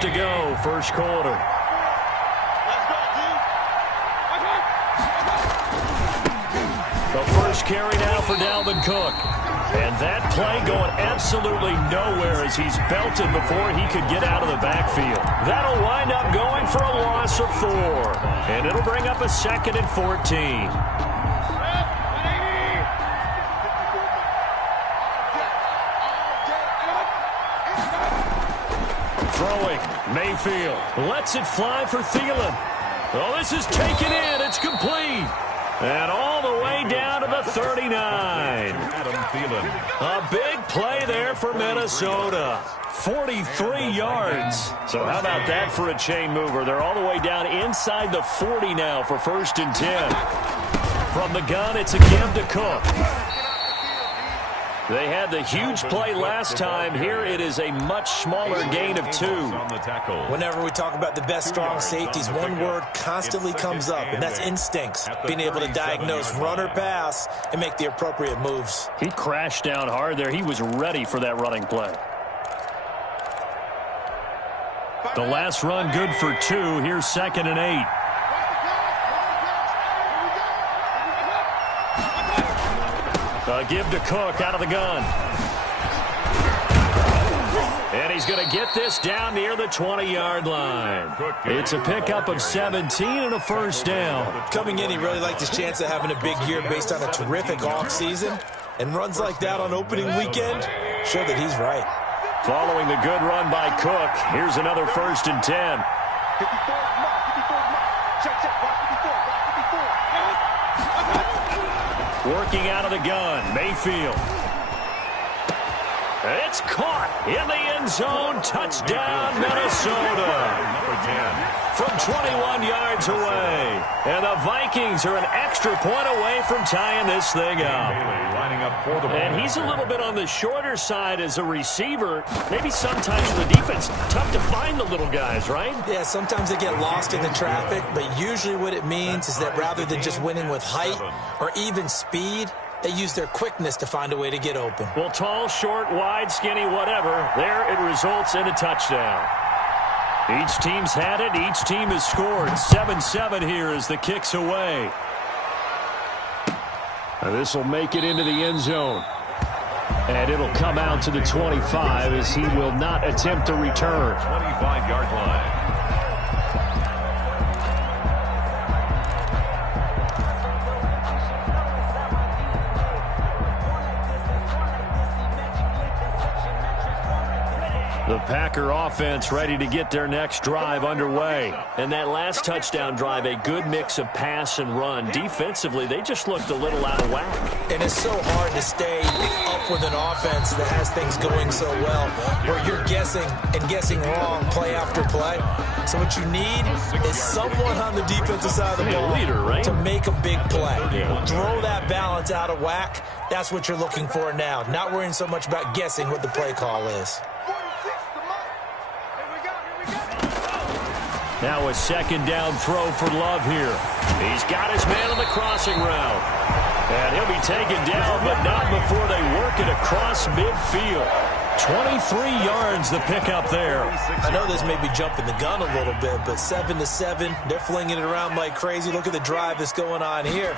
left to go, first quarter. The first carry now for Dalvin Cook. And that play going absolutely nowhere as he's belted before he could get out of the backfield. That'll wind up going for a loss of 4. And it'll bring up a 2nd and 14. Throwing, Mayfield lets it fly for Thielen. Oh, this is taken in. It's complete. And all the way down to the 39. Adam Thielen. A big play there for Minnesota. 43 yards. So how about that for a chain mover? They're all the way down inside the 40 now for 1st and 10. From the gun, it's a give to Cook. They had the huge play last time. Here it is a much smaller gain of 2. Whenever we talk about the best strong safeties, one word constantly comes up, and that's instincts. Being able to diagnose run or pass and make the appropriate moves. He crashed down hard there. He was ready for that running play. The last run good for 2. Here's 2nd and 8. Give to Cook out of the gun. And he's going to get this down near the 20-yard line. It's a pickup of 17 and a first down. Coming in, he really liked his chance of having a big year based on a terrific offseason. And runs like that on opening weekend show that he's right. Following the good run by Cook, here's another 1st and 10. Working out of the gun, Mayfield. It's caught in the end zone. Touchdown, Minnesota. From 21 yards away. And the Vikings are an extra point away from tying this thing up. And he's a little bit on the shorter side as a receiver. Maybe sometimes for the defense, tough to find the little guys, right? Yeah, sometimes they get lost in the traffic, but usually what it means is that rather than just winning with height or even speed, they use their quickness to find a way to get open. Well, tall, short, wide, skinny, whatever, there it results in a touchdown. Each team's had it. Each team has scored. 7-7 here as the kick's away. This will make it into the end zone. And it'll come out to the 25 as he will not attempt to return. 25-yard line. The Packer offense ready to get their next drive underway. And that last touchdown drive, a good mix of pass and run. Defensively, they just looked a little out of whack. And it's so hard to stay up with an offense that has things going so well, where you're guessing and guessing wrong play after play. So what you need is someone on the defensive side of the ball, leader, right? To make a big play. Throw that balance out of whack. That's what you're looking for now. Not worrying so much about guessing what the play call is. Now a 2nd down throw for Love here. He's got his man on the crossing route. And he'll be taken down, but not before they work it across midfield. 23 yards the pickup there. I know this may be jumping the gun a little bit, but 7-7, they're flinging it around like crazy. Look at the drive that's going on here.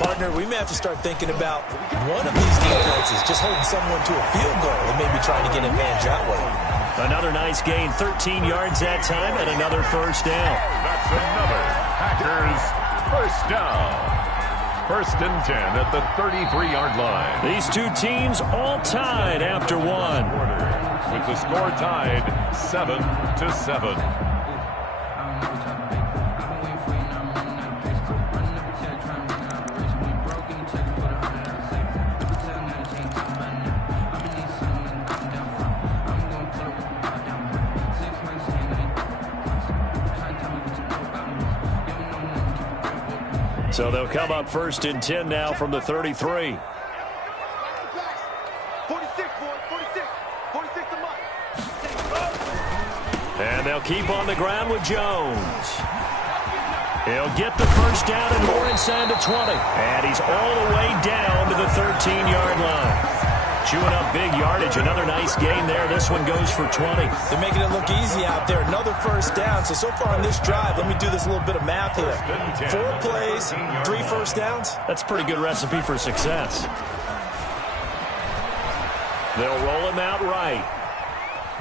Partner, we may have to start thinking about one of these defenses just holding someone to a field goal and maybe trying to get an advantage that way. Another nice gain, 13 yards that time, and another first down. That's another Packers first down. 1st and 10 at the 33-yard line. These two teams all tied after one. With the score tied 7-7. So they'll come up 1st and 10 now from the 33. 46. And they'll keep on the ground with Jones. He'll get the first down and more inside the 20. And he's all the way down to the 13-yard line. Chewing up big yardage. Another nice gain there. This one goes for 20. They're making it look easy out there. Another first down. So far on this drive, let me do this little bit of math here. 4 plays, 3 first downs. That's a pretty good recipe for success. They'll roll him out right.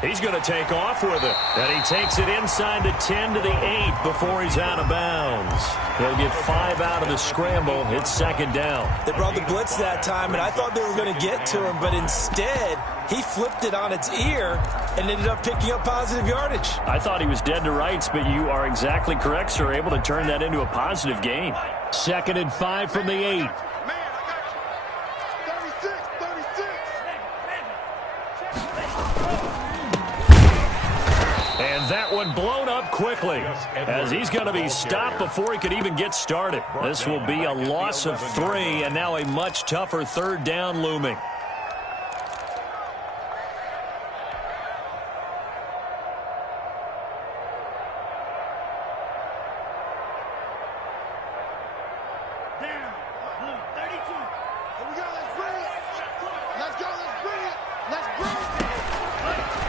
He's going to take off with it. And he takes it inside the 10 to the 8 before he's out of bounds. He'll get 5 out of the scramble. It's second down. They brought the blitz that time, and I thought they were going to get to him, but instead he flipped it on its ear and ended up picking up positive yardage. I thought he was dead to rights, but you are exactly correct, sir. Able to turn that into a positive gain. 2nd and 5 from the 8. And that one blown up quickly as he's going to be stopped before he could even get started. This will be a loss of 3 and now a much tougher third down looming.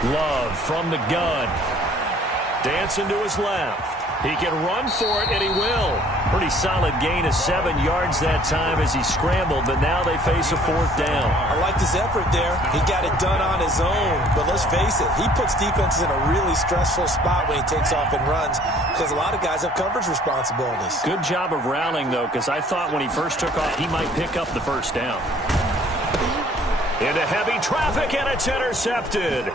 Love from the gun. Dancing to his left. He can run for it, and he will. Pretty solid gain of 7 yards that time as he scrambled, but now they face a 4th down. I like this effort there. He got it done on his own, but let's face it, he puts defenses in a really stressful spot when he takes off and runs because a lot of guys have coverage responsibilities. Good job of rallying, though, because I thought when he first took off, he might pick up the first down. Into heavy traffic, and it's intercepted.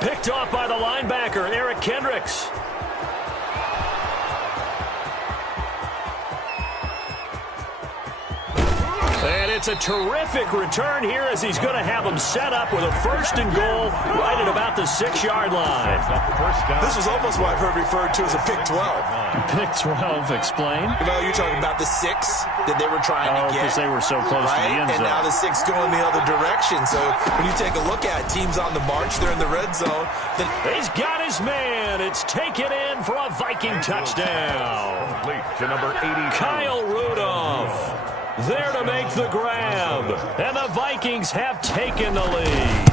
Picked off by the linebacker, Eric Kendricks. And it's a terrific return here as he's going to have him set up with a 1st and goal right at about the 6-yard line. This was almost what I've heard referred to as a pick 12. Pick 12, explain. You know, you're talking about the 6 that they were trying to get. Because they were so close to the end zone. And now the 6 going the other direction. So when you take a look at teams on the march, they're in the red zone. He's got his man. It's taken in for a Viking touchdown. Complete to number 80. Kyle Rudolph there to make the grab. And the Vikings have taken the lead.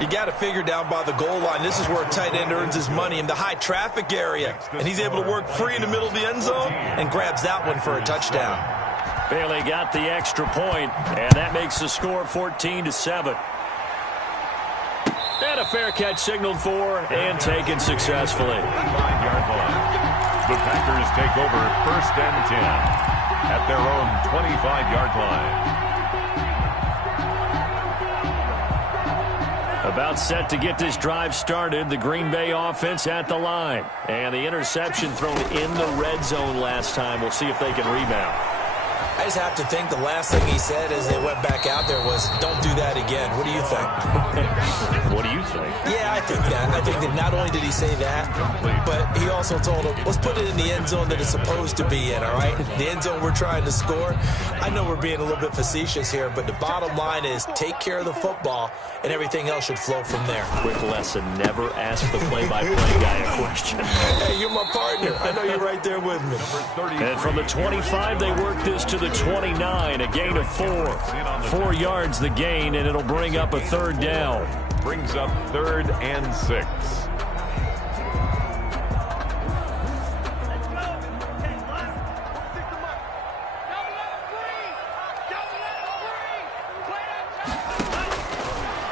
You got to figure down by the goal line. This is where a tight end earns his money in the high traffic area. And he's able to work free in the middle of the end zone and grabs that one for a touchdown. Bailey got the extra point, and that makes the score 14-7. And a fair catch signaled for and taken successfully. 5-yard line. The Packers take over 1st and 10 at their own 25-yard line. About set to get this drive started, the Green Bay offense at the line. And the interception thrown in the red zone last time. We'll see if they can rebound. I just have to think the last thing he said as they went back out there was, don't do that again. What do you think? What do you think? Yeah, I think that. I think that not only did he say that, but he also told him, let's put it in the end zone that it's supposed to be in, all right? The end zone we're trying to score. I know we're being a little bit facetious here, but the bottom line is take care of the football, and everything else should flow from there. Quick lesson, never ask the play-by-play guy a question. Hey, you're my partner. I know you're right there with me. And from the 25, they work this to the 29, a gain of 4. 4 yards the gain, and it'll bring up a 3rd down. Brings up 3rd and 6.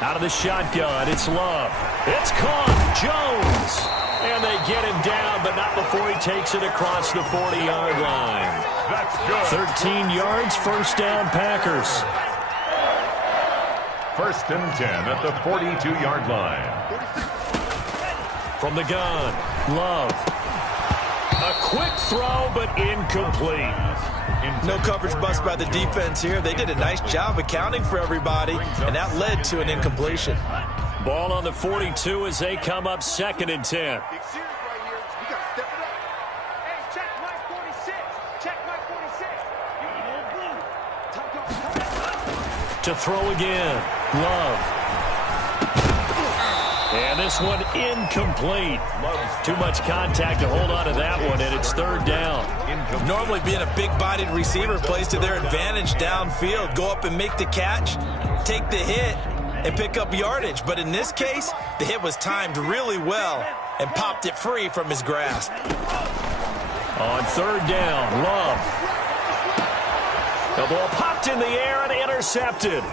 Out of the shotgun, it's Love. It's caught, Jones. And they get him down, but not before he takes it across the 40-yard line. That's good. 13 yards, 1st down, Packers. 1st and 10 at the 42-yard line. From the gun, Love. A quick throw, but incomplete. No coverage bust by the defense here. They did a nice job accounting for everybody, and that led to an incompletion. Ball on the 42 as they come up 2nd and 10. To throw again, Love. And this one incomplete. Too much contact to hold on to that one, and it's third down. Normally being a big-bodied receiver plays to their advantage downfield. Go up and make the catch, take the hit, and pick up yardage. But in this case, the hit was timed really well and popped it free from his grasp. On third down, Love. The ball popped in the air and intercepted.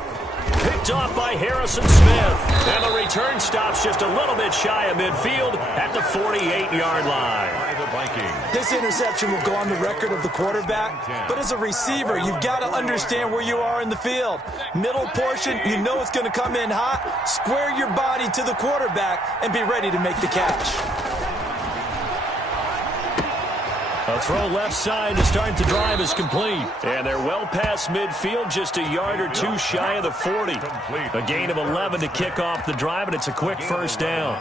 Picked off by Harrison Smith. And the return stops just a little bit shy of midfield at the 48-yard line. This interception will go on the record of the quarterback, but as a receiver, you've got to understand where you are in the field. Middle portion, you know it's going to come in hot. Square your body to the quarterback and be ready to make the catch. A throw left side to start the drive is complete. And they're well past midfield, just a yard or two shy of the 40. A gain of 11 to kick off the drive, and it's a quick first down.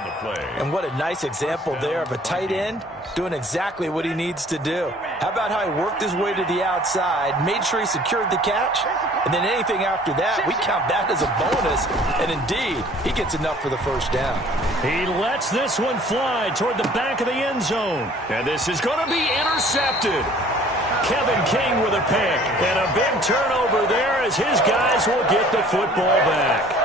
And what a nice example there of a tight end doing exactly what he needs to do. How about how he worked his way to the outside, made sure he secured the catch, and then anything after that, we count that as a bonus. And indeed, he gets enough for the first down. He lets this one fly toward the back of the end zone. And this is going to be intercepted. Kevin King with a pick. And a big turnover there as his guys will get the football back.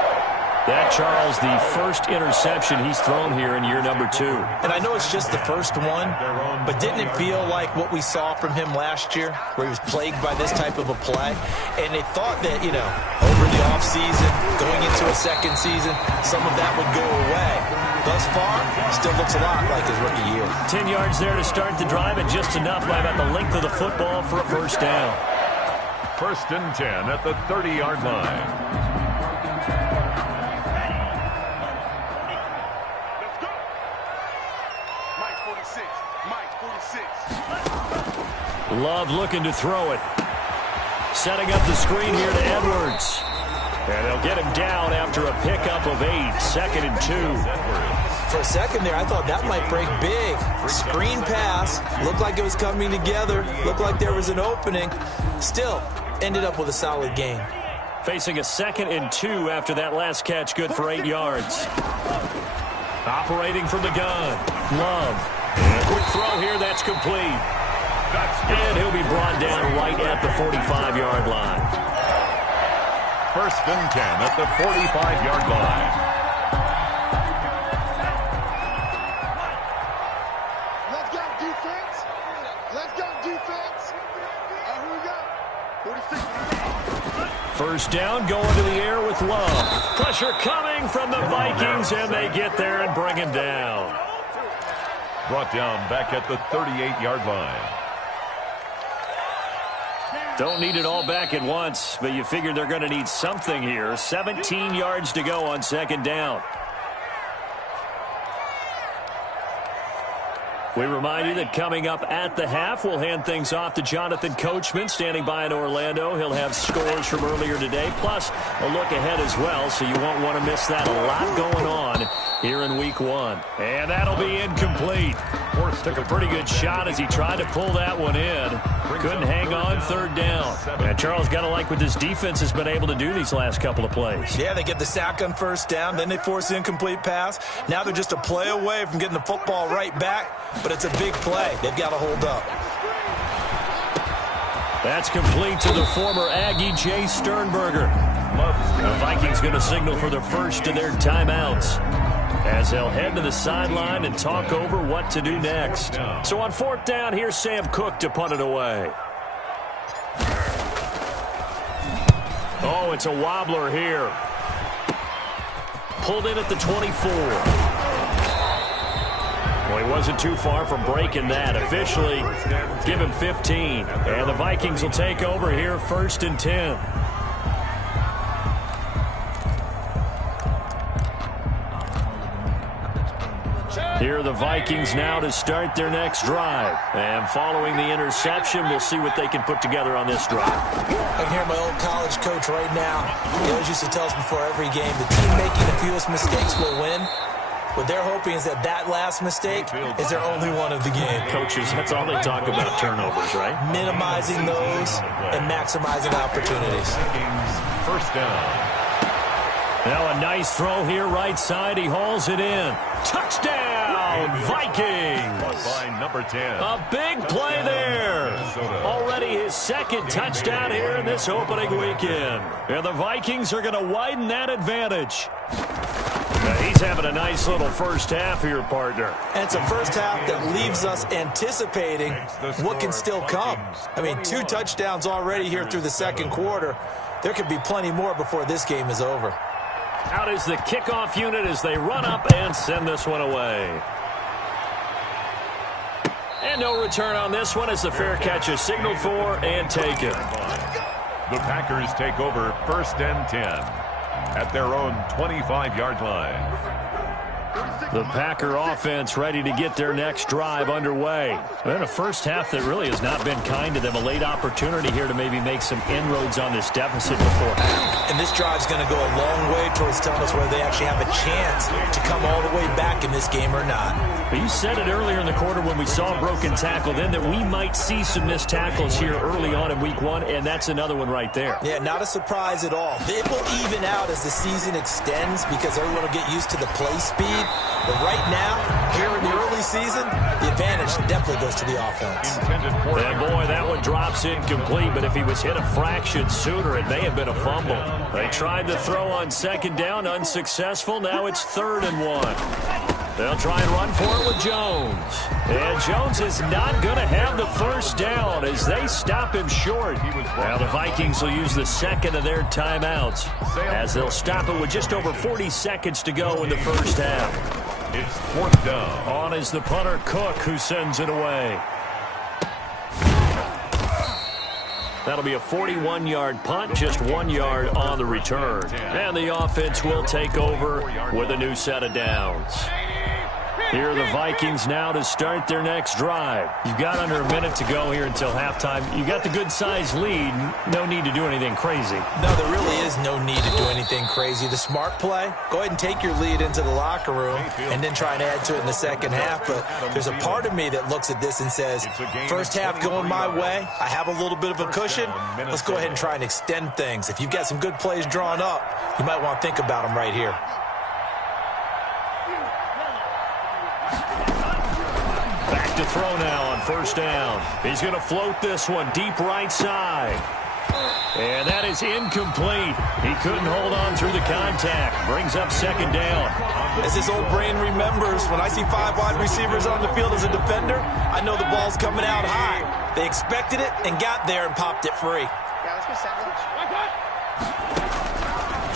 That, Charles, the first interception he's thrown here in year number 2. And I know it's just the first one, but didn't it feel like what we saw from him last year, where he was plagued by this type of a play? And they thought that, over the offseason, going into a second season, some of that would go away. Thus far, still looks a lot like his rookie year. 10 yards there to start the drive, and just enough by about the length of the football for a first down. First and 10 at the 30-yard line. Love looking to throw it. Setting up the screen here to Edwards. And they'll get him down after a pickup of 8. 2nd and 2. For a second there, I thought that might break big. Screen pass. Looked like it was coming together. Looked like there was an opening. Still, ended up with a solid gain. Facing a 2nd and 2 after that last catch, good for 8 yards. Operating from the gun. Love. And a quick throw here, that's complete. And he'll be brought down right at the 45-yard line. First and 10 at the 45-yard line. Let's go, defense. Let's go, defense. Here we go. 46. First down, going to the air with Love. Pressure coming from the Vikings, and they get there and bring him down. Brought down back at the 38-yard line. Don't need it all back at once, but you figure they're going to need something here. 17 yards to go on 2nd down. We remind you that coming up at the half, we'll hand things off to Jonathan Coachman, standing by in Orlando. He'll have scores from earlier today, plus a look ahead as well, so you won't want to miss that. A lot going on here in Week 1. And that'll be incomplete. Took a pretty good shot as he tried to pull that one in. Couldn't hang on, 3rd down. And Charles, got to like what this defense has been able to do these last couple of plays. Yeah, they get the sack on 1st down, then they force the incomplete pass. Now they're just a play away from getting the football right back, but it's a big play. They've got to hold up. That's complete to the former Aggie, Jay Sternberger. The Vikings going to signal for the first of their timeouts, as they'll head to the sideline and talk over what to do next. So on 4th down, here's Sam Cook to punt it away. Oh, it's a wobbler here. Pulled in at the 24. Well, he wasn't too far from breaking that. Officially, give him 15. And the Vikings will take over here, 1st and 10. Here are the Vikings now to start their next drive. And following the interception, we'll see what they can put together on this drive. I can hear my old college coach right now. He always used to tell us before every game, the team making the fewest mistakes will win. What they're hoping is that last mistake is their only one of the game. Coaches, that's all they talk about, turnovers, right? Minimizing those and maximizing opportunities. First down. Now a nice throw here right side. He hauls it in. Touchdown, Vikings. By number 10. A big play there. Already his second touchdown here in this opening weekend. And the Vikings are going to widen that advantage. Now he's having a nice little first half here, partner. And it's a first half that leaves us anticipating what can still come. I mean, 2 touchdowns already here through the second quarter. There could be plenty more before this game is over. Out is the kickoff unit as they run up and send this one away. And no return on this one as the fair catch is signaled for and taken. The Packers take over 1st and 10 at their own 25-yard line. The Packer offense ready to get their next drive underway. And a first half that really has not been kind to them. A late opportunity here to maybe make some inroads on this deficit before half. And this drive's going to go a long way towards telling us whether they actually have a chance to come all the way back in this game or not. But you said it earlier in the quarter when we saw a broken tackle then that we might see some missed tackles here early on in week 1, and that's another one right there. Yeah, not a surprise at all. It will even out as the season extends because everyone will get used to the play speed. But right now, here in the early season, the advantage definitely goes to the offense. And boy, that one drops incomplete, but if he was hit a fraction sooner, it may have been a fumble. They tried to throw on second down, unsuccessful. Now it's 3rd and 1. They'll try and run for it with Jones. And Jones is not going to have the first down as they stop him short. Now the Vikings will use the second of their timeouts as they'll stop it with just over 40 seconds to go in the first half. It's 4th down. On is the punter, Cook, who sends it away. That'll be a 41-yard punt, just 1 yard on the return. And the offense will take over with a new set of downs. Here are the Vikings now to start their next drive. You've got under a minute to go here until halftime. You've got the good-sized lead. No need to do anything crazy. No, there really is no need to do anything crazy. The smart play, go ahead and take your lead into the locker room and then try and add to it in the second half. But there's a part of me that looks at this and says, first half going my way, I have a little bit of a cushion. Let's go ahead and try and extend things. If you've got some good plays drawn up, you might want to think about them right here. Back to throw now on first down. He's going to float this one deep right side. And that is incomplete. He couldn't hold on through the contact. Brings up second down. As this old brain remembers, when I see 5 wide receivers on the field as a defender, I know the ball's coming out high. They expected it and got there and popped it free.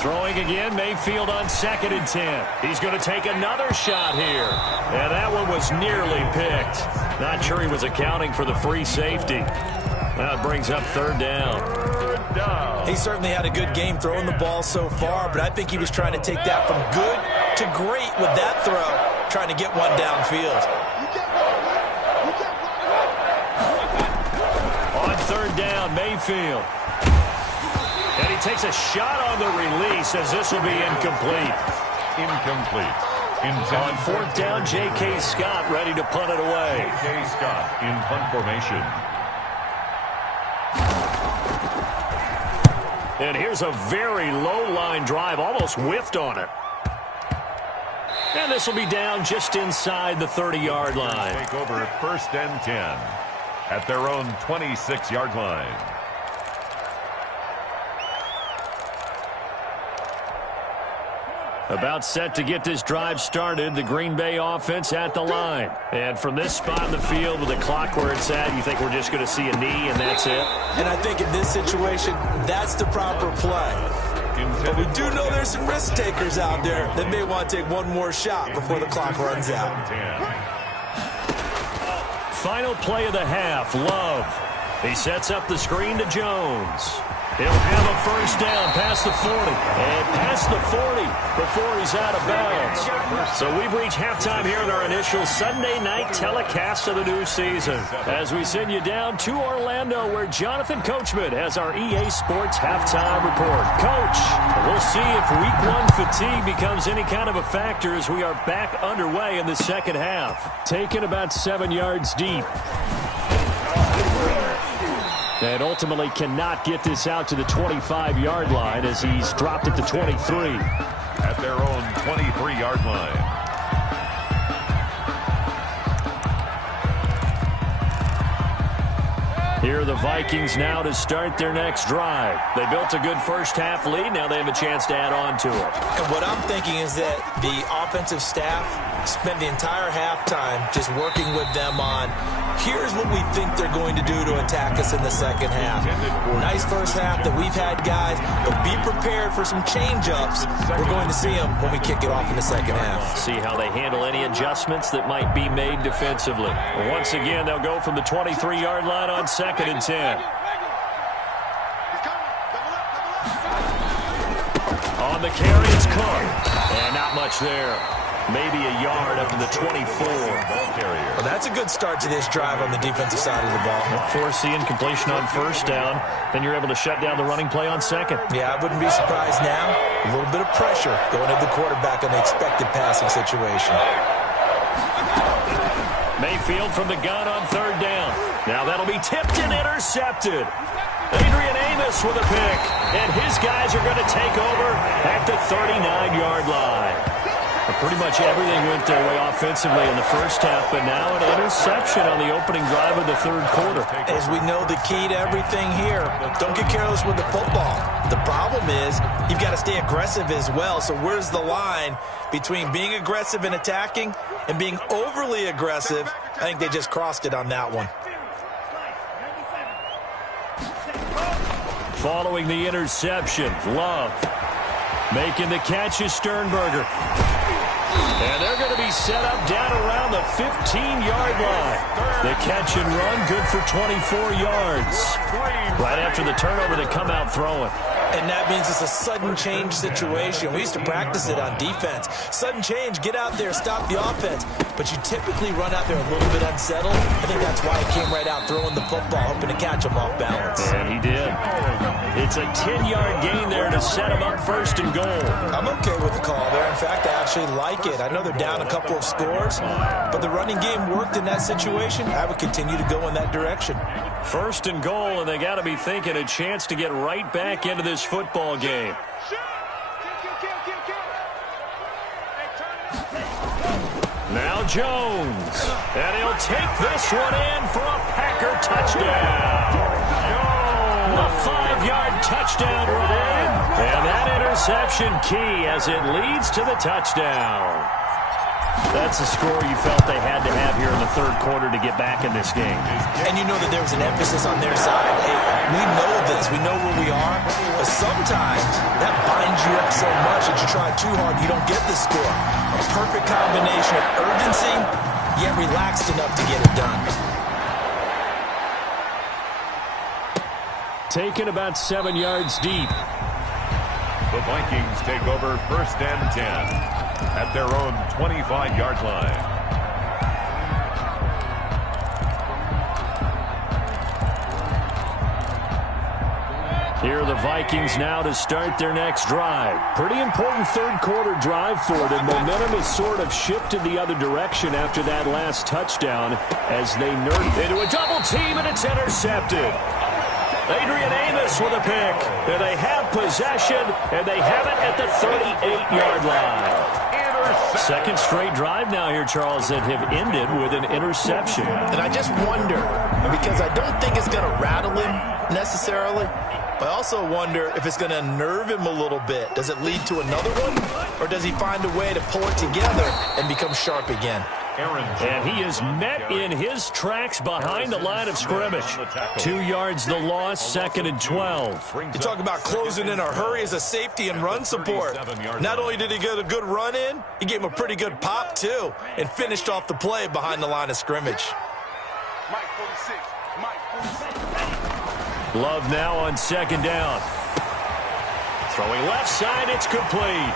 Throwing again, Mayfield on 2nd and 10. He's going to take another shot here. And that one was nearly picked. Not sure he was accounting for the free safety. That brings up 3rd down. He certainly had a good game throwing the ball so far, but I think he was trying to take that from good to great with that throw, trying to get one downfield. On 3rd down, Mayfield. And he takes a shot on the release as this will be incomplete. Incomplete. On 4th down, J.K. Scott ready to punt it away. J.K. Scott in punt formation. And here's a very low-line drive, almost whiffed on it. And this will be down just inside the 30-yard line. Take over 1st and 10 at their own 26-yard line. About set to get this drive started, the Green Bay offense at the line. And from this spot in the field with the clock where it's at, you think we're just going to see a knee and that's it? And I think in this situation, that's the proper play. But we do know there's some risk takers out there that may want to take one more shot before the clock runs out. Final play of the half, Love. He sets up the screen to Jones. He'll have a first down past the 40. And past the 40 before he's out of bounds. So we've reached halftime here in our initial Sunday night telecast of the new season. As we send you down to Orlando where Jonathan Coachman has our EA Sports halftime report. Coach, we'll see if week 1 fatigue becomes any kind of a factor as we are back underway in the second half. Taken about 7 yards deep. And ultimately cannot get this out to the 25-yard line as he's dropped at the 23. At their own 23-yard line. Here are the Vikings now to start their next drive. They built a good first-half lead. Now they have a chance to add on to it. And what I'm thinking is that the offensive staff spent the entire halftime just working with them on, here's what we think they're going to do to attack us in the second half. Nice first half that we've had, guys, but be prepared for some change-ups. We're going to see them when we kick it off in the second half. See how they handle any adjustments that might be made defensively. Once again, they'll go from the 23-yard line on 2nd and 10. On the carry, it's Cook. And not much there. Maybe a yard up to the 24. Well, that's a good start to this drive on the defensive side of the ball. Forcing completion on first down. Then you're able to shut down the running play on second. Yeah, I wouldn't be surprised now. A little bit of pressure going at the quarterback on the expected passing situation. Mayfield from the gun on third down. Now that'll be tipped and intercepted. Adrian Amos with a pick. And his guys are going to take over at the 39-yard line. Pretty much everything went their way offensively in the first half, but now an interception on the opening drive of the third quarter. As we know, the key to everything here, don't get careless with the football. The problem is you've got to stay aggressive as well. So where's the line between being aggressive and attacking and being overly aggressive? I think they just crossed it on that one. Following the interception, Love making the catch is Sternberger. And they're going to be set up down around the 15-yard line. The catch and run, good for 24 yards. Right after the turnover, they come out throwing. And that means it's a sudden change situation. We used to practice it on defense. Sudden change, get out there, stop the offense. But you typically run out there a little bit unsettled. I think that's why he came right out throwing the football, hoping to catch him off balance. And he did. It's a 10-yard gain there to set him up first and goal. I'm okay with the call there. In fact, I actually like it. I know they're down a couple of scores, but the running game worked in that situation. I would continue to go in that direction. First and goal, and they got to be thinking a chance to get right back into this football game. Now Jones, and he'll take this one in for a Packer touchdown. A 5-yard touchdown run. And that interception key as it leads to the touchdown. That's a score you felt they had to have here in the third quarter to get back in this game. And you know that there was an emphasis on their side. Hey, we know this. We know where we are. But sometimes that binds you up so much that you try too hard, you don't get the score. A perfect combination of urgency, yet relaxed enough to get it done. Taken about 7 yards deep. The Vikings take over first and 10 at their own 25-yard line. Here are the Vikings now to start their next drive. Pretty important third quarter drive for them. Momentum has sort of shifted the other direction after that last touchdown as they nerd into a double team and it's intercepted. Adrian Amos with a pick. And they have possession, and they have it at the 38-yard line. Second straight drive now here, Charles, that have ended with an interception. And I just wonder, because I don't think it's going to rattle him necessarily, but I also wonder if it's going to nerve him a little bit. Does it lead to another one, or does he find a way to pull it together and become sharp again? And he is met in his tracks behind the line of scrimmage. 2 yards the loss, 2nd and 12. You talk about closing in a hurry as a safety and run support. Not only did he get a good run in, he gave him a pretty good pop too and finished off the play behind the line of scrimmage. Love now on second down. Throwing left side, it's complete.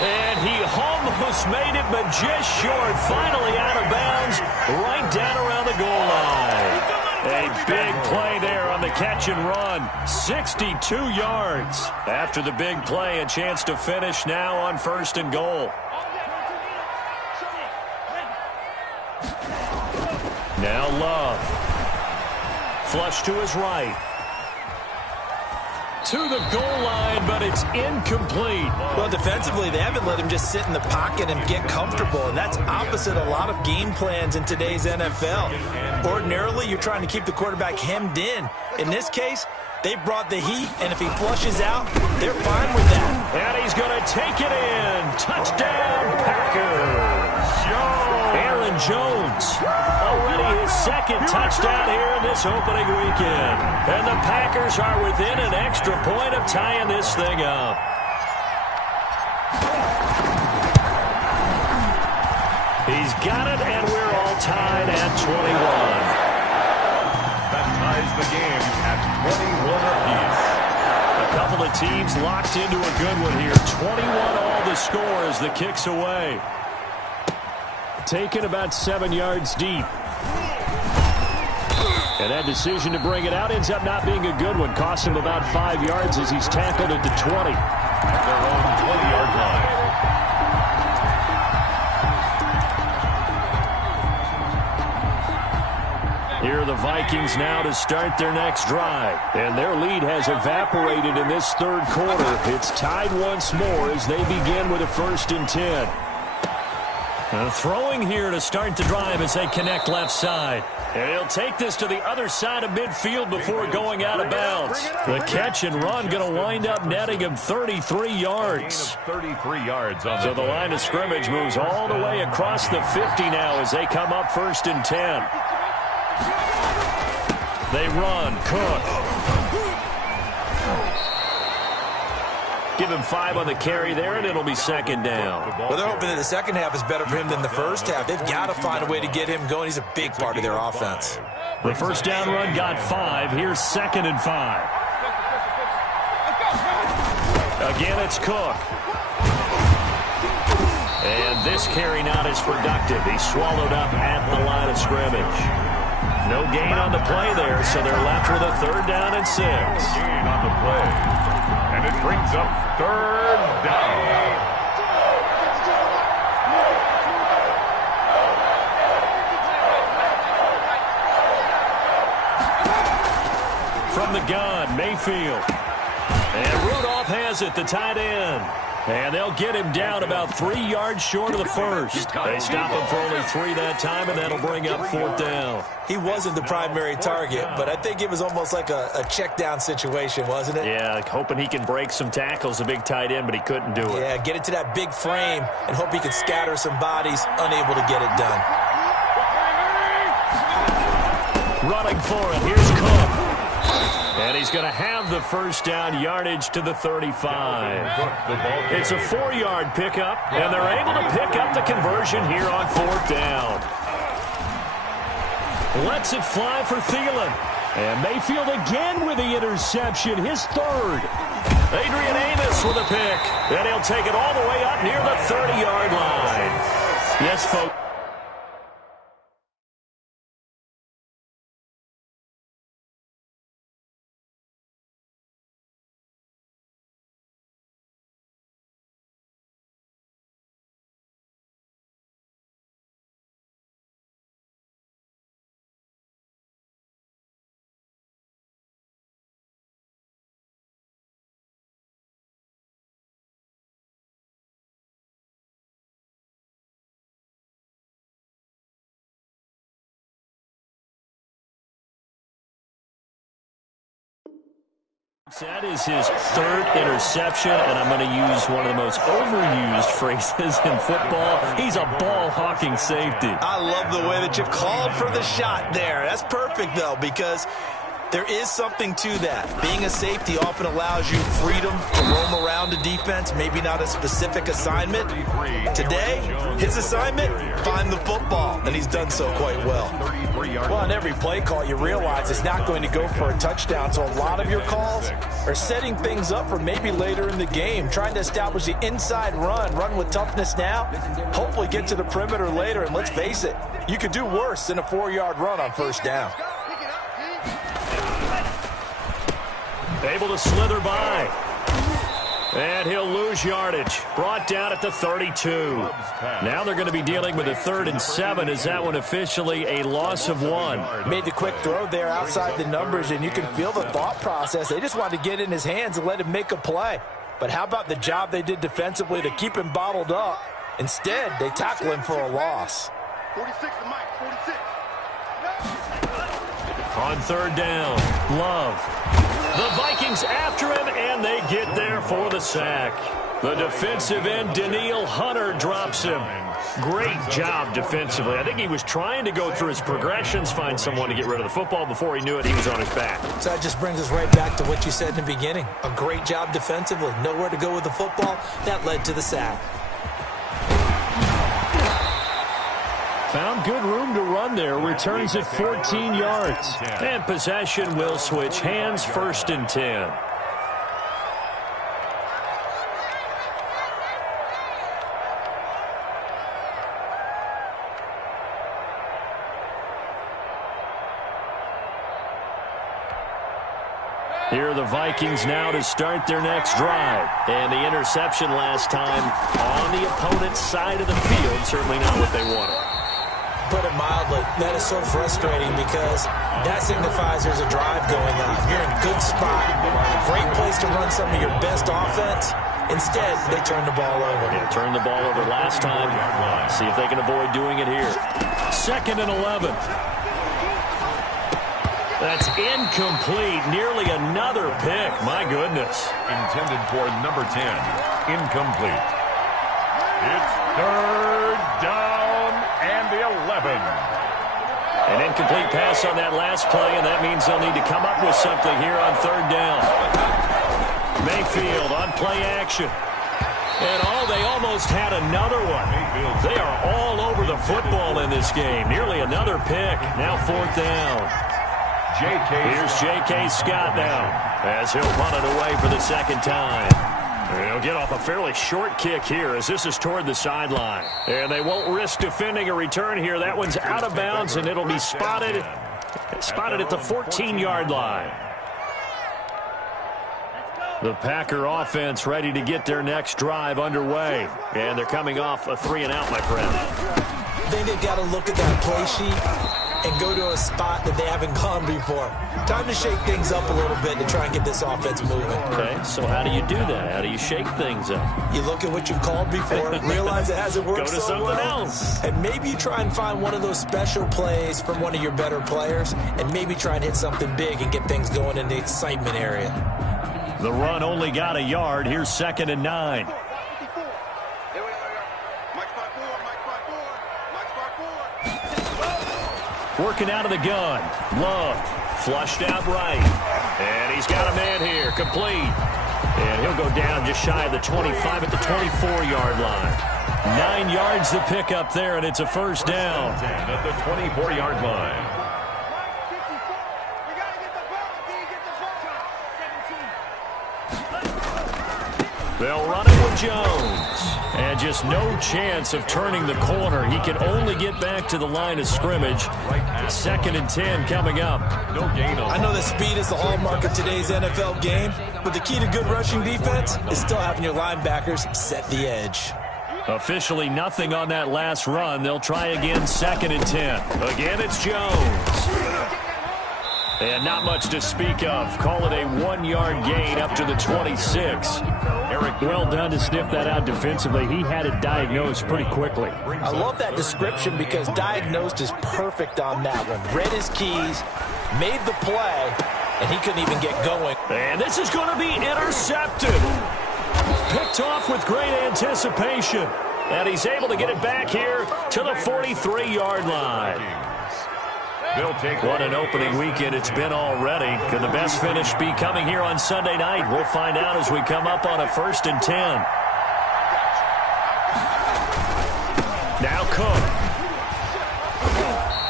And he almost made it, but just short. Finally out of bounds, right down around the goal line. A big play there on the catch and run. 62 yards. After the big play, a chance to finish now on first and goal. Now Love. Flush to his right. To the goal line, but it's incomplete. Well, defensively, they haven't let him just sit in the pocket and get comfortable, and that's opposite a lot of game plans in today's NFL. Ordinarily, you're trying to keep the quarterback hemmed in. In this case, they brought the heat, and if he flushes out, they're fine with that. And he's going to take it in. Touchdown, Packers. Aaron Jones, already his second touchdown here in this opening weekend. And the Packers are within an extra point of tying this thing up. He's got it, and we're all tied at 21. That ties the game at 21 apiece. A couple of teams locked into a good one here. 21 all the score as the kick's away. Taken about 7 yards deep. And that decision to bring it out ends up not being a good one. Cost him about 5 yards as he's tackled at the 20. At their own 20-yard line. Here are the Vikings now to start their next drive. And their lead has evaporated in this third quarter. It's tied once more as they begin with a 1st and 10. Throwing here to start the drive as they connect left side. And he'll take this to the other side of midfield before going out of bounds. The catch and run going to wind up netting him 33 yards. 33 yards on so the line of scrimmage moves all the way across the 50 now as they come up 1st and 10. They run. Cook. Give him 5 on the carry there, and it'll be 2nd down. Well, they're hoping that the second half is better for him than the first half. They've got to find a way to get him going. He's a big part of their offense. The first down run got 5. Here's 2nd and 5. Again, it's Cook. And this carry not as productive. He's swallowed up at the line of scrimmage. No gain on the play there, so they're left with a 3rd down and 6. Gain on the play. And it brings up 3rd down. From the gun, Mayfield. And Rudolph has it, the tight end. And they'll get him down about 3 yards short of the first. They stop him for only 3 that time, and that'll bring up 4th down. He wasn't the primary target, but I think it was almost like a check down situation, wasn't it? Yeah, like hoping he can break some tackles, a big tight end, but he couldn't do it. Yeah, get it to that big frame and hope he can scatter some bodies, unable to get it done. Running for it, here's Cook. And he's going to have the first down, yardage to the 35. It's a 4-yard pickup, and they're able to pick up the conversion here on 4th down. Lets it fly for Thielen. And Mayfield again with the interception, his 3rd. Adrian Amos with a pick, and he'll take it all the way up near the 30-yard line. Yes, folks. That is his 3rd interception, and I'm going to use one of the most overused phrases in football. He's a ball-hawking safety. I love the way that you called for the shot there. That's perfect, though, because there is something to that. Being a safety often allows you freedom to roam around a defense, maybe not a specific assignment. Today, his assignment, find the football, and he's done so quite well. Well, on every play call, you realize it's not going to go for a touchdown, so a lot of your calls are setting things up for maybe later in the game, trying to establish the inside run with toughness now, hopefully get to the perimeter later, and let's face it, you could do worse than a 4-yard run on 1st down. Able to slither by. And he'll lose yardage. Brought down at the 32. Now they're going to be dealing with a 3rd and 7. Is that one officially a loss of 1? Made the quick throw there outside the numbers, and you can feel the thought process. They just wanted to get in his hands and let him make a play. But how about the job they did defensively to keep him bottled up? Instead, they tackle him for a loss. 46 to Mike, 46. On 3rd down, Love. The Vikings after him, and they get there for the sack. The defensive end, Danielle Hunter, drops him. Great job defensively. I think he was trying to go through his progressions, find someone to get rid of the football. Before he knew it, he was on his back. So that just brings us right back to what you said in the beginning. A great job defensively. Nowhere to go with the football. That led to the sack. Found good room to run there. Returns at 14 yards. And possession will switch hands, 1st and 10. Here are the Vikings now to start their next drive. And the interception last time on the opponent's side of the field. Certainly not what they wanted. Put it mildly, that is so frustrating because that signifies there's a drive going on. You're in a good spot, great place to run some of your best offense. Instead, they turn the ball over. Yeah, turned the ball over last time. See if they can avoid doing it here. 2nd and 11. That's incomplete. Nearly another pick. My goodness. Intended for number 10. Incomplete. It's 3rd down and 11. An incomplete pass on that last play, and that means they'll need to come up with something here on 3rd down. Mayfield on play action. And they almost had another one. They are all over the football in this game. Nearly another pick. Now 4th down. Here's J.K. Scott now as he'll punt it away for the 2nd time. He'll get off a fairly short kick here as this is toward the sideline. And they won't risk defending a return here. That one's out of bounds, and it'll be spotted at the 14-yard line. The Packer offense ready to get their next drive underway. And they're coming off a 3-and-out, my friend. I think they've got to look at that play sheet and go to a spot that they haven't gone before. Time to shake things up a little bit to try and get this offense moving. Okay, so how do you do that? How do you shake things up? You look at what you've called before, realize it hasn't worked Go to so something well, else. and maybe you try and find one of those special plays from one of your better players, and maybe try and hit something big and get things going in the excitement area. The run only got a yard. Here's 2nd and 9. Working out of the gun. Love flushed out right. And he's got a man here. Complete. And he'll go down just shy of the 25 at the 24-yard line. 9 yards to pick up there, and it's a 1st down. At the 24-yard line. They'll run it with Jones. And just no chance of turning the corner. He can only get back to the line of scrimmage. 2nd and 10 coming up. No gain on. I know that speed is the hallmark of today's NFL game, but the key to good rushing defense is still having your linebackers set the edge. Officially nothing on that last run. They'll try again, 2nd and 10. Again, it's Jones. And not much to speak of. Call it a 1-yard gain up to the 26. Eric, well done to sniff that out defensively. He had it diagnosed pretty quickly. I love that description because diagnosed is perfect on that one. Read his keys, made the play, and he couldn't even get going. And this is going to be intercepted. Picked off with great anticipation. And he's able to get it back here to the 43-yard line. What an opening weekend it's been already. Could the best finish be coming here on Sunday night? We'll find out as we come up on a 1st and 10. Now Cook.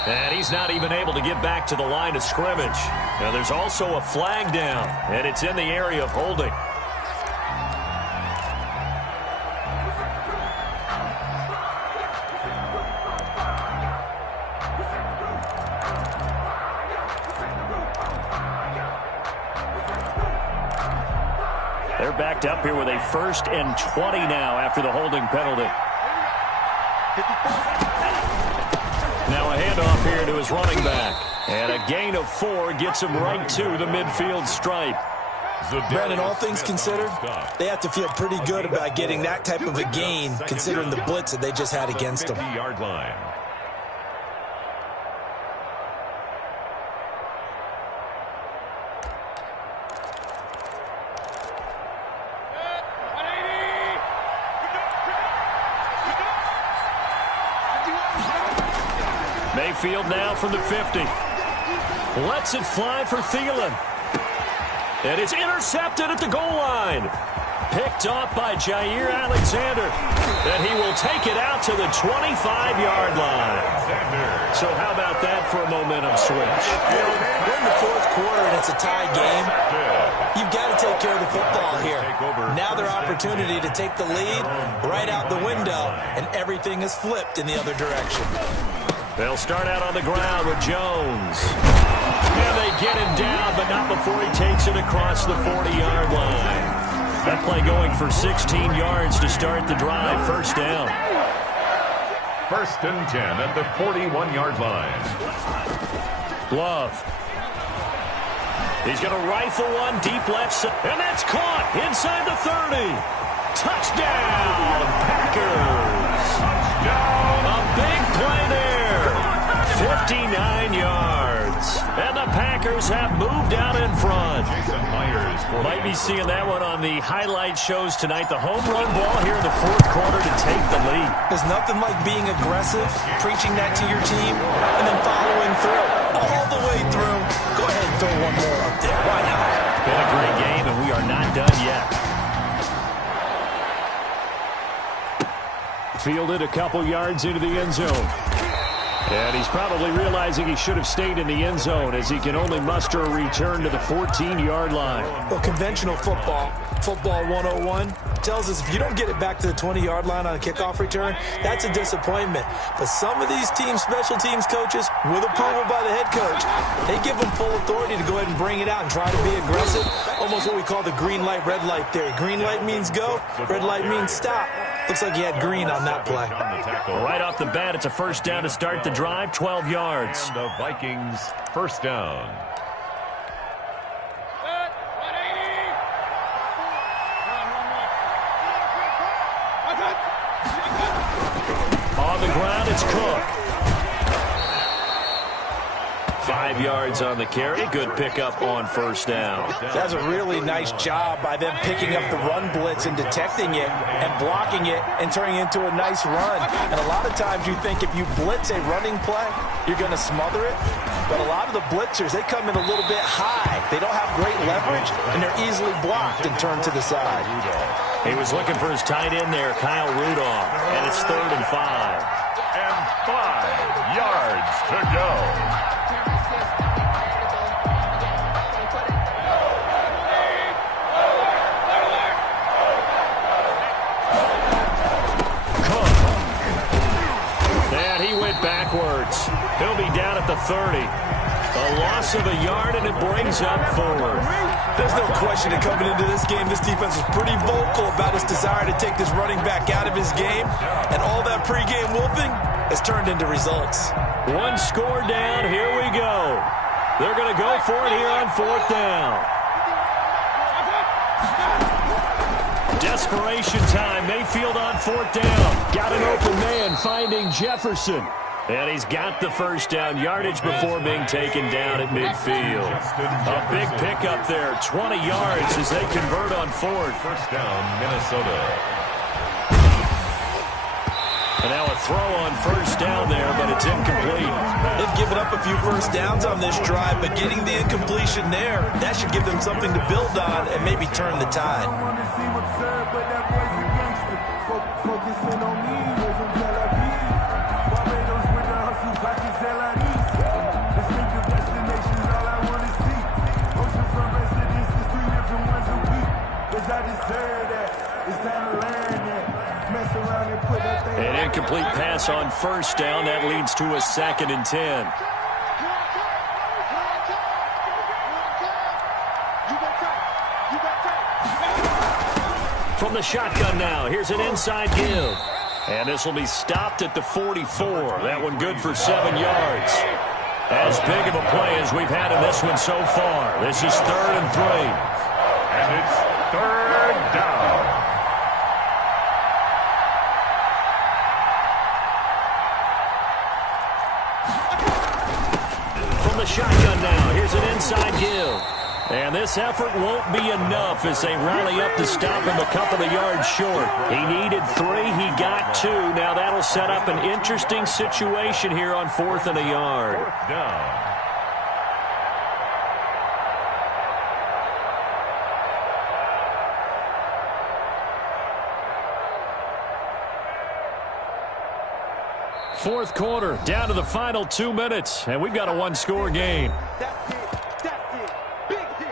And he's not even able to get back to the line of scrimmage. Now there's also a flag down, and it's in the area of holding. They're backed up here with a 1st and 20 now after the holding penalty. Now a handoff here to his running back. And a gain of 4 gets him right to the midfield stripe. Brandon, all things considered, they have to feel pretty good about getting that type of a gain, considering the blitz that they just had against them. Yard line. Mayfield now from the 50. Lets it fly for Thielen. And it's intercepted at the goal line. Picked off by Jair Alexander. And he will take it out to the 25-yard line. So how about that for a momentum switch? We're in the 4th quarter and it's a tie game. You've got to take care of the football here. Now their opportunity to take the lead right out the window, and everything is flipped in the other direction. They'll start out on the ground with Jones. And they get him down, but not before he takes it across the 40-yard line. That play going for 16 yards to start the drive. 1st down. 1st and 10 at the 41-yard line. Glove. He's going to rifle one deep left side. And that's caught inside the 30. Touchdown, Packers. Touchdown. A big play there. 59 yards. And the Packers have moved out in front. Might be seeing that one on the highlight shows tonight. The home run ball here in the 4th quarter to take the lead. There's nothing like being aggressive, preaching that to your team, and then following through. All the way through. Go ahead and throw one more up there. Why not? Been a great game, and we are not done yet. Fielded a couple yards into the end zone. And he's probably realizing he should have stayed in the end zone as he can only muster a return to the 14-yard line. Well, conventional football 101, tells us if you don't get it back to the 20-yard line on a kickoff return, that's a disappointment. But some of these teams, special teams coaches, with approval by the head coach, they give them full authority to go ahead and bring it out and try to be aggressive, almost what we call the green light, red light theory. Green light means go, red light means stop. Looks like he had green on that play. Right off the bat, it's a 1st down to start the drive, 12 yards. And the Vikings 1st down. On the ground, it's Cook. 5 yards on the carry. Good pickup on 1st down. That's a really nice job by them picking up the run blitz and detecting it and blocking it and turning it into a nice run. And a lot of times you think if you blitz a running play, you're going to smother it. But a lot of the blitzers, they come in a little bit high. They don't have great leverage, and they're easily blocked and turned to the side. He was looking for his tight end there, Kyle Rudolph. And it's 3rd and 5. And 5 yards to go. Backwards. He'll be down at the 30. A loss of a yard, and it brings up 4th. There's no question that coming into this game, this defense was pretty vocal about its desire to take this running back out of his game, and all that pregame wolfing has turned into results. 1 score down. Here we go. They're going to go for it here on 4th down. Desperation time. Mayfield on 4th down. Got an open man finding Jefferson. And he's got the 1st down yardage before being taken down at midfield. A big pickup there. 20 yards as they convert on 4th. 1st down, Minnesota. And now a throw on 1st down there, but it's incomplete. They've given up a few 1st downs on this drive, but getting the incompletion there, that should give them something to build on and maybe turn the tide. An incomplete pass on 1st down. That leads to a 2nd and 10. From the shotgun now, here's an inside give. And this will be stopped at the 44. That one good for 7 yards. As big of a play as we've had in this one so far. This is 3rd and 3. And it's 3rd down. From the shotgun now, here's an inside give. And this effort won't be enough as they rally up to stop him a couple of yards short. He needed 3, he got 2. Now that'll set up an interesting situation here on 4th and a yard. 4th down. Fourth quarter, down to the final 2 minutes, and we've got a one-score game. That's it. Big hit.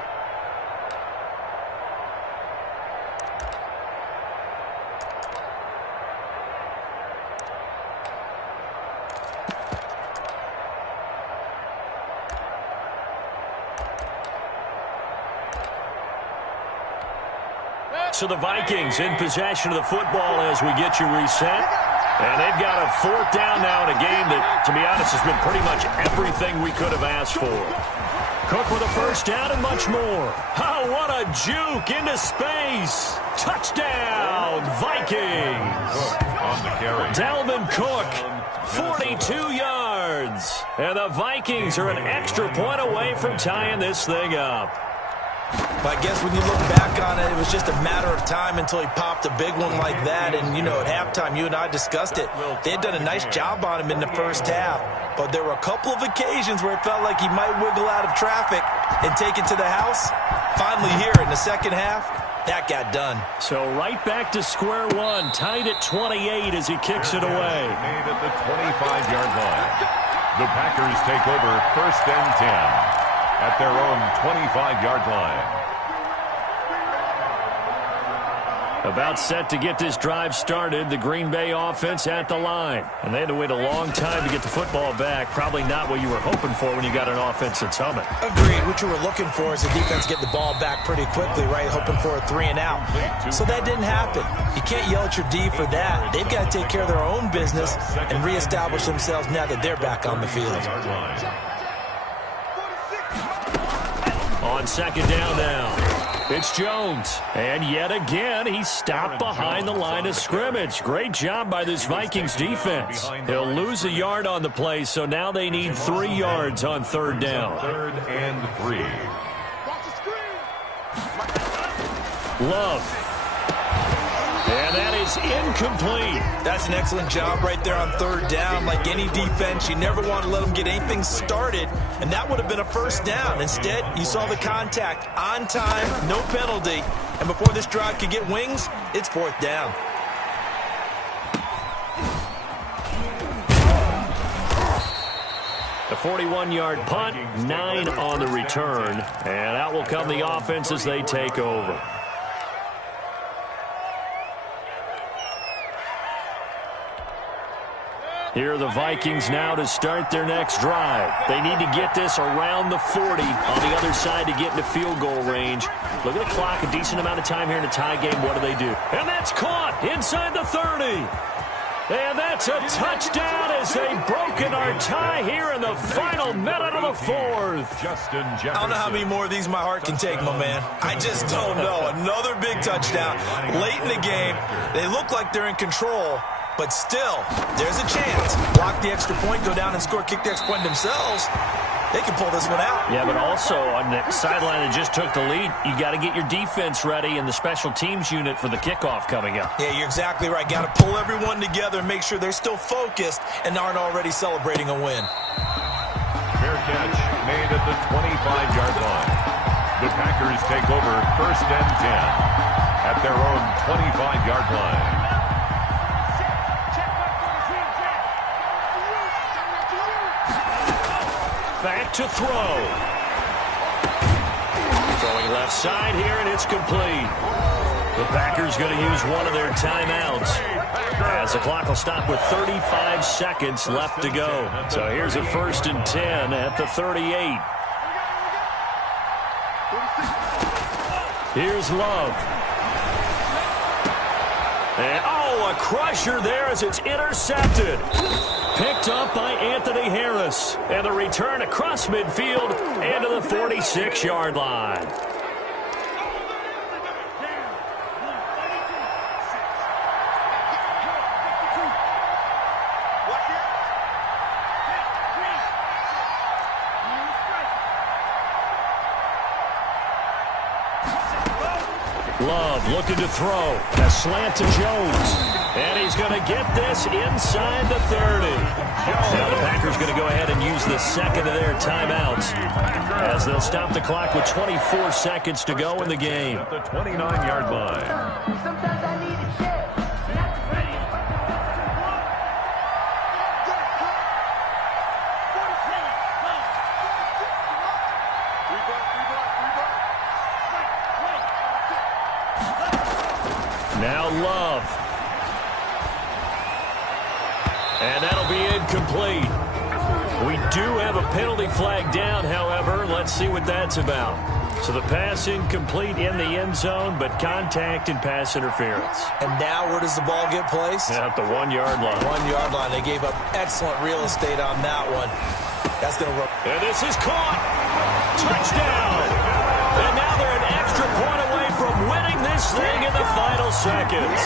So the Vikings in possession of the football as we get you reset. And they've got a 4th down now in a game that, to be honest, has been pretty much everything we could have asked for. Cook with a 1st down and much more. Oh, what a juke into space. Touchdown, Vikings. On the carry. Dalvin Cook, 42 yards. And the Vikings are an extra point away from tying this thing up. But I guess when you look back on it, it was just a matter of time until he popped a big one like that. And, you know, at halftime, you and I discussed it. They had done a nice job on him in the first half. But there were a couple of occasions where it felt like he might wiggle out of traffic and take it to the house. Finally here in the second half, that got done. So right back to square one, tied at 28 as he kicks it away. Made at the 25-yard line. The Packers take over 1st and 10. At their own 25-yard line. About set to get this drive started, the Green Bay offense at the line. And they had to wait a long time to get the football back. Probably not what you were hoping for when you got an offense that's humming. Agreed. What you were looking for is the defense get the ball back pretty quickly, right? Hoping for a 3 and out. So that didn't happen. You can't yell at your D for that. They've got to take care of their own business and reestablish themselves now that they're back on the field. On 2nd down now, it's Jones. And yet again, he's stopped behind the line of scrimmage. Great job by this Vikings defense. He'll lose a yard on the play, so now they need 3 yards on 3rd down. 3rd and 3. Love. And that is incomplete. That's an excellent job right there on 3rd down. Like any defense, you never want to let them get anything started, and that would have been a 1st down. Instead, you saw the contact on time, no penalty, and before this drive could get wings, it's 4th down. The 41-yard punt, 9 on the return, and out will come the offense as they take over. Here are the Vikings now to start their next drive. They need to get this around the 40 on the other side to get into field goal range. Look at the clock, a decent amount of time here in a tie game. What do? And that's caught inside the 30. And that's a touchdown as they've broken our tie here in the final minute of the 4th. Justin Jefferson. I don't know how many more of these my heart can take, my man. I just don't know. Another big touchdown late in the game. They look like they're in control. But still, there's a chance. Block the extra point, go down and score, kick the extra point themselves. They can pull this one out. Yeah, but also on the sideline that just took the lead, you got to get your defense ready and the special teams unit for the kickoff coming up. Yeah, you're exactly right. Got to pull everyone together and make sure they're still focused and aren't already celebrating a win. Fair catch made at the 25-yard line. The Packers take over 1st and 10 at their own 25-yard line. Back to throw. Throwing left side here, and it's complete. The Packers going to use one of their timeouts as the clock will stop with 35 seconds left to go. So here's a 1st and 10 at the 38. Here's Love. And, oh, a crusher there as it's intercepted. Picked up by Anthony Harris. And the return across midfield and to the 46-yard line. Love looking to throw. A slant to Jones. And he's going to get this inside the 30. Now the Packers going to go ahead and use the second of their timeouts as they'll stop the clock with 24 seconds to go in the game. At the 29-yard line. Sometimes I need a check. Now Love. And that'll be incomplete. We do have a penalty flag down, however. Let's see what that's about. So the pass incomplete in the end zone, but contact and pass interference. And now where does the ball get placed? At the 1-yard line. 1-yard line. They gave up excellent real estate on that one. That's going to work. And this is caught. Touchdown. And now they're an extra point away from winning this thing in the final seconds.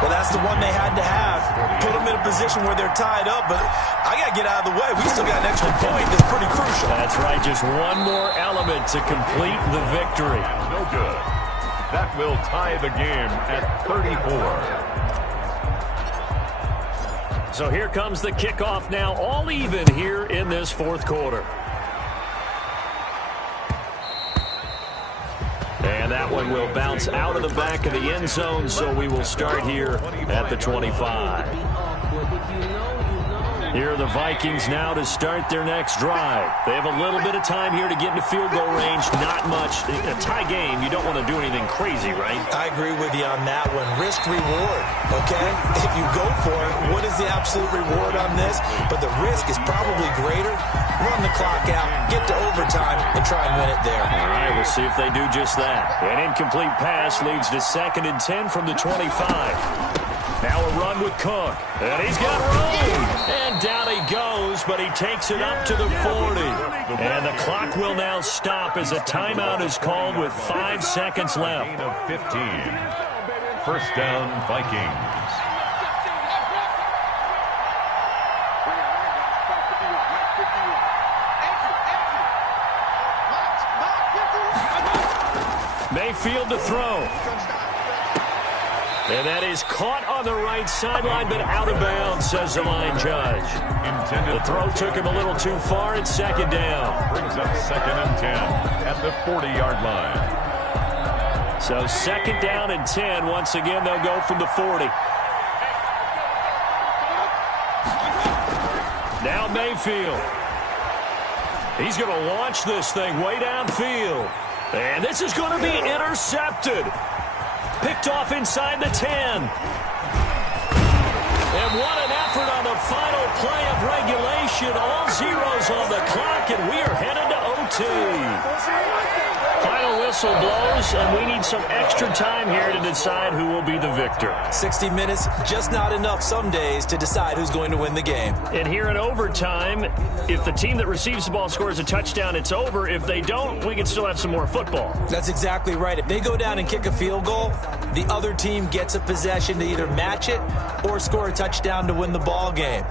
Well, that's the one they had to have. Put them in a position where they're tied up, but I got to get out of the way. We still got an extra point that's pretty crucial. That's right. Just one more element to complete the victory. No good. That will tie the game at 34. So here comes the kickoff now, all even here in this fourth quarter. And that one will bounce out of the back of the end zone, so we will start here at the 25. Here are the Vikings now to start their next drive. They have a little bit of time here to get into field goal range. Not much. A tie game, you don't want to do anything crazy, right? I agree with you on that one. Risk reward, okay? If you go for it, what is the absolute reward on this? But the risk is probably greater. Run the clock out, get to overtime, and try and win it there. All right, we'll see if they do just that. An incomplete pass leads to 2nd and 10 from the 25. Now a run with Cook. And he's got room. And down he goes, but he takes it up to the 40. And the clock will now stop as a timeout is called with 5 seconds left. Gain of 15. First down, Vikings. Mayfield to throw. And that is caught on the right sideline, but out of bounds, says the line judge. The throw took him a little too far. It's 2nd down. Brings up 2nd and 10 at the 40-yard line. So 2nd down and 10. Once again, they'll go from the 40. Now Mayfield. He's going to launch this thing way downfield. And this is going to be intercepted. Picked off inside the 10. And what an effort on the final play of regulation. All zeros on the clock, and we are headed to OT. Final whistle blows, and we need some extra time here to decide who will be the victor. 60 minutes, just not enough some days to decide who's going to win the game. And here in overtime, if the team that receives the ball scores a touchdown, it's over. If they don't, we can still have some more football. That's exactly right. If they go down and kick a field goal, the other team gets a possession to either match it or score a touchdown to win the ball game.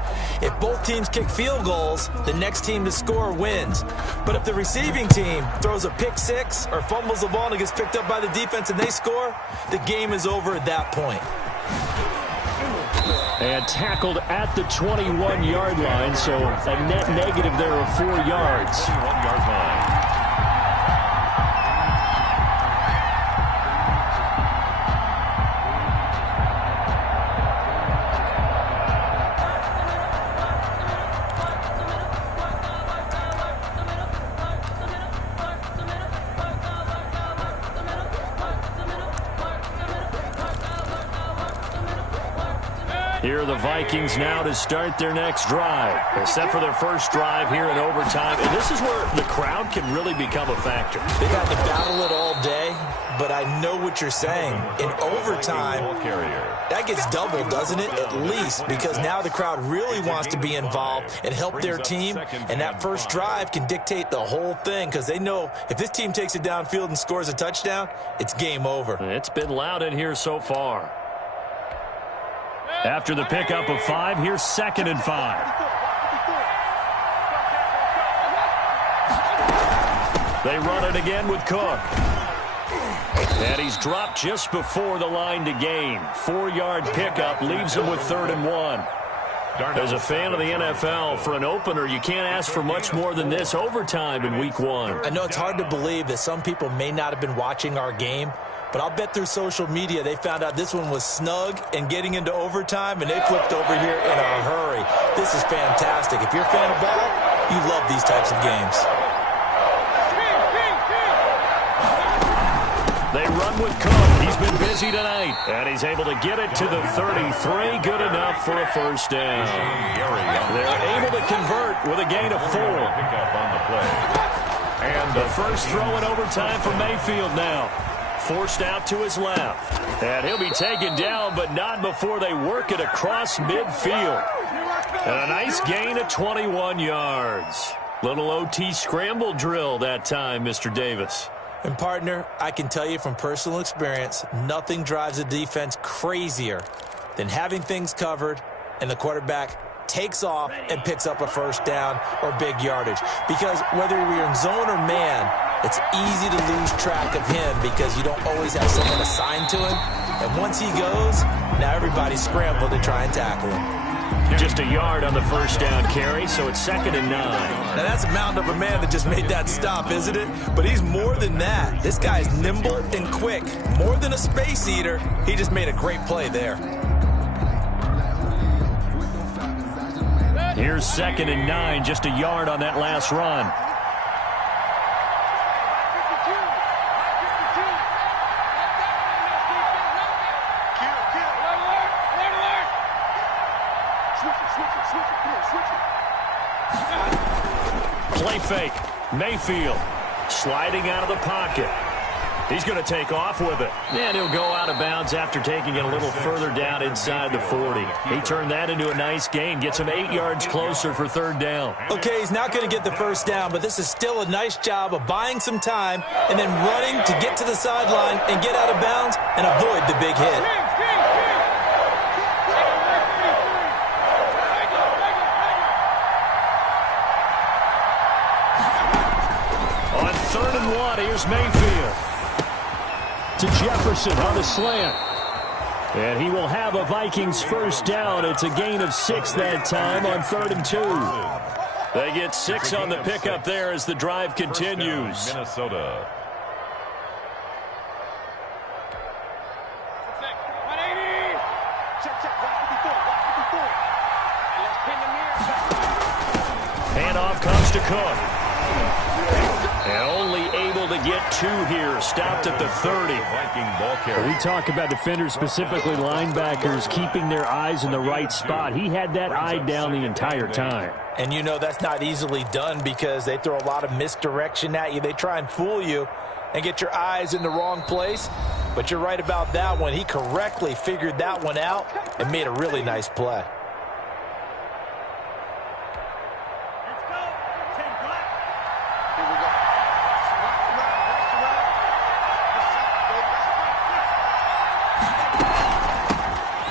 If both teams kick field goals, the next team to score wins. But if the receiving team throws a pick six or fumbles the ball and it gets picked up by the defense and they score, the game is over at that point. And tackled at the 21-yard line, so a net negative there of 4 yards. 21-yard line. Here are the Vikings now to start their next drive. They're set for their first drive here in overtime. And this is where the crowd can really become a factor. They've had to battle it all day, but I know what you're saying. In overtime, that gets doubled, doesn't it? At least, because now the crowd really wants to be involved and help their team, and that first drive can dictate the whole thing because they know if this team takes it downfield and scores a touchdown, it's game over. It's been loud in here so far. After the pickup of 5, here's 2nd and 5. They run it again with Cook. And he's dropped just before the line to gain. 4-yard pickup leaves him with 3rd and 1. As a fan of the NFL, for an opener, you can't ask for much more than this overtime in Week 1. I know it's hard to believe that some people may not have been watching our game, but I'll bet through social media they found out this one was snug and getting into overtime, and they flipped over here in a hurry. This is fantastic. If you're a fan of ball, you love these types of games. They run with Cook. He's been busy tonight. And he's able to get it to the 33. Good enough for a first down. They're able to convert with a gain of 4. And the first throw in overtime for Mayfield now. Forced out to his left. And he'll be taken down, but not before they work it across midfield. And a nice gain of 21 yards. Little OT scramble drill that time, Mr. Davis. And, partner, I can tell you from personal experience, nothing drives a defense crazier than having things covered and the quarterback takes off and picks up a first down or big yardage. Because whether you're in zone or man, it's easy to lose track of him because you don't always have someone assigned to him. And once he goes, now everybody's scrambled to try and tackle him. Just a yard on the first down carry, so it's 2nd and 9. Now that's a mountain of a man that just made that stop, isn't it? But he's more than that. This guy's nimble and quick. More than a space eater, he just made a great play there. Here's 2nd and 9, just a yard on that last run. Play fake. Mayfield sliding out of the pocket. He's going to take off with it. And he'll go out of bounds after taking it a little further down inside the 40. He turned that into a nice gain. Gets him 8 yards closer for 3rd down. Okay, he's not going to get the first down, but this is still a nice job of buying some time and then running to get to the sideline and get out of bounds and avoid the big hit. On 3rd and 1, here's Mayfield. To Jefferson on the slant. And he will have a Vikings first down. It's a gain of 6 that time on 3rd and 2. They get 6 on the pickup there as the drive continues. Minnesota. Handoff comes to Cook. And only able to get 2 here. Stopped at the 30. We talk about defenders, specifically linebackers, keeping their eyes in the right spot. He had that eye down the entire time. And you know that's not easily done because they throw a lot of misdirection at you. They try and fool you and get your eyes in the wrong place. But you're right about that one. He correctly figured that one out and made a really nice play.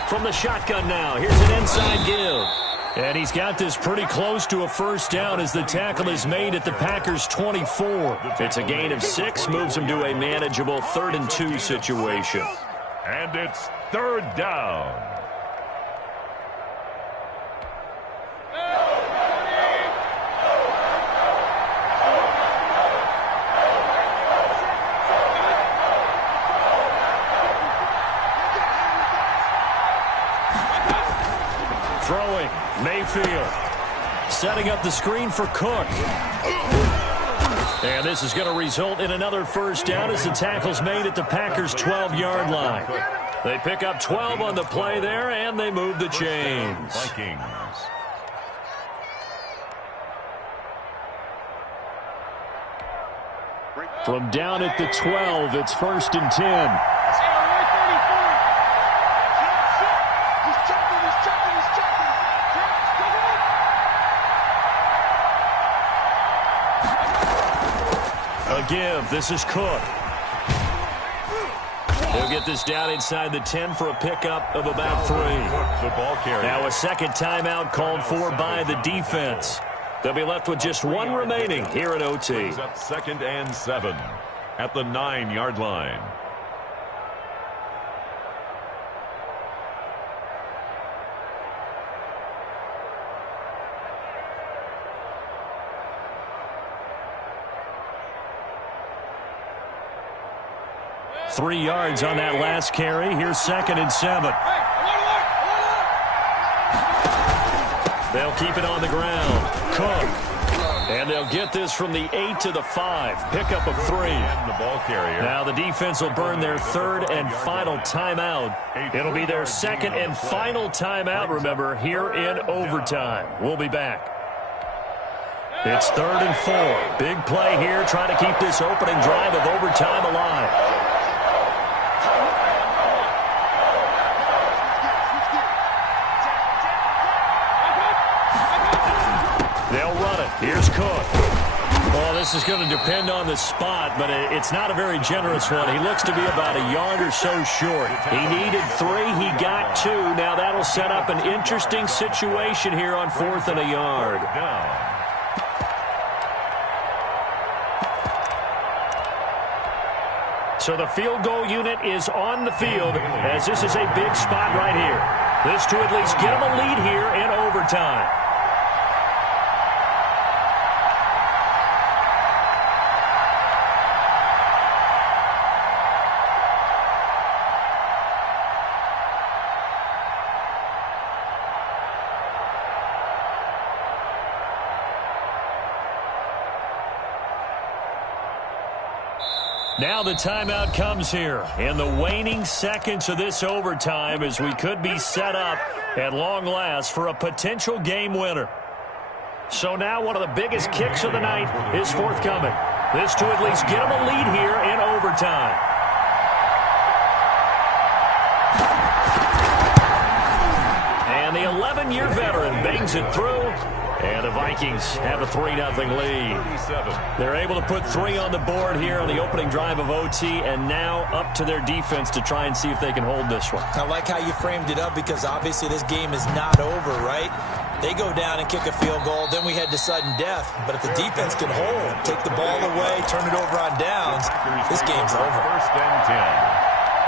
From the shotgun now, here's an inside give. And he's got this pretty close to a first down as the tackle is made at the Packers' 24. It's a gain of 6, moves him to a manageable 3rd and 2 situation. And it's 3rd down. Throwing, Mayfield. Setting up the screen for Cook. And this is going to result in another first down as the tackle's made at the Packers' 12-yard line. They pick up 12 on the play there, and they move the chains. Vikings. From down at the 12, it's 1st and 10. Give. This is Cook. He'll get this down inside the 10 for a pickup of about 3. The ball carrier. Now a second timeout called for by the defense. They'll be left with just 1 remaining here at OT. Up 2nd and 7 at the 9-yard line. Three yards on that last carry. Here's 2nd and 7. They'll keep it on the ground. Cook. And they'll get this from the 8 to the 5. Pickup of 3. And the ball carrier. Now the defense will burn their 3rd and final timeout. It'll be their 2nd and final timeout, remember, here in overtime. We'll be back. It's 3rd and 4. Big play here, trying to keep this opening drive of overtime alive. They'll run it. Here's Cook. Well, this is going to depend on the spot, but it's not a very generous one. He looks to be about a yard or so short. He needed 3. He got 2. Now that'll set up an interesting situation here on 4th and a yard. So the field goal unit is on the field, as this is a big spot right here. This to at least get him a lead here in overtime. Now the timeout comes here in the waning seconds of this overtime as we could be set up at long last for a potential game winner. So now one of the biggest kicks of the night is forthcoming. This to at least get them a lead here in overtime. And the 11-year veteran bangs it through. And the Vikings have a 3-0 lead. They're able to put 3 on the board here on the opening drive of OT, and now up to their defense to try and see if they can hold this one. I like how you framed it up because obviously this game is not over, right? They go down and kick a field goal, then we head to sudden death. But if the defense can hold, take the ball away, turn it over on downs, this game's over. 1st and 10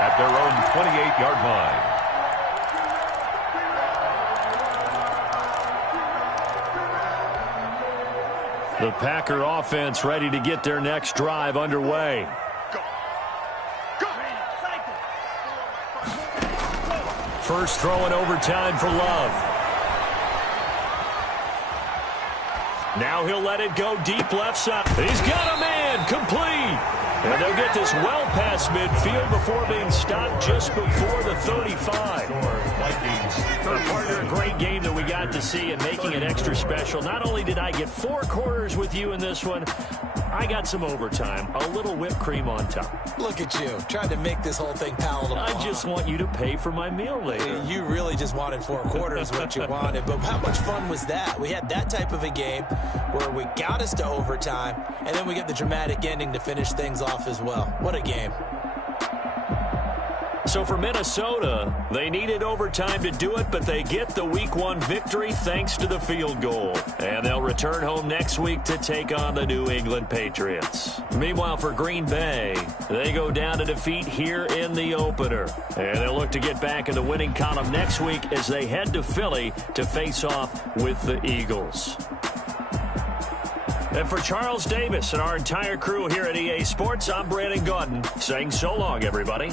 at their own 28-yard line. The Packer offense ready to get their next drive underway. First throw in overtime for Love. Now he'll let it go deep left side. He's got a man, complete. And they'll get this well past midfield before being stopped just before the 35. Partner, a great game that we got to see and making it extra special. Not only did I get 4 quarters with you in this one, I got some overtime, a little whipped cream on top. Look at you, trying to make this whole thing palatable. I just want you to pay for my meal later. You really just wanted 4 quarters, what you wanted. But how much fun was that? We had that type of a game where we got us to overtime, and then we get the dramatic ending to finish things off as well. What a game. So for Minnesota, they needed overtime to do it, but they get the Week 1 victory thanks to the field goal. And they'll return home next week to take on the New England Patriots. Meanwhile, for Green Bay, they go down to defeat here in the opener. And they'll look to get back in the winning column next week as they head to Philly to face off with the Eagles. And for Charles Davis and our entire crew here at EA Sports, I'm Brandon Gaudin saying so long, everybody.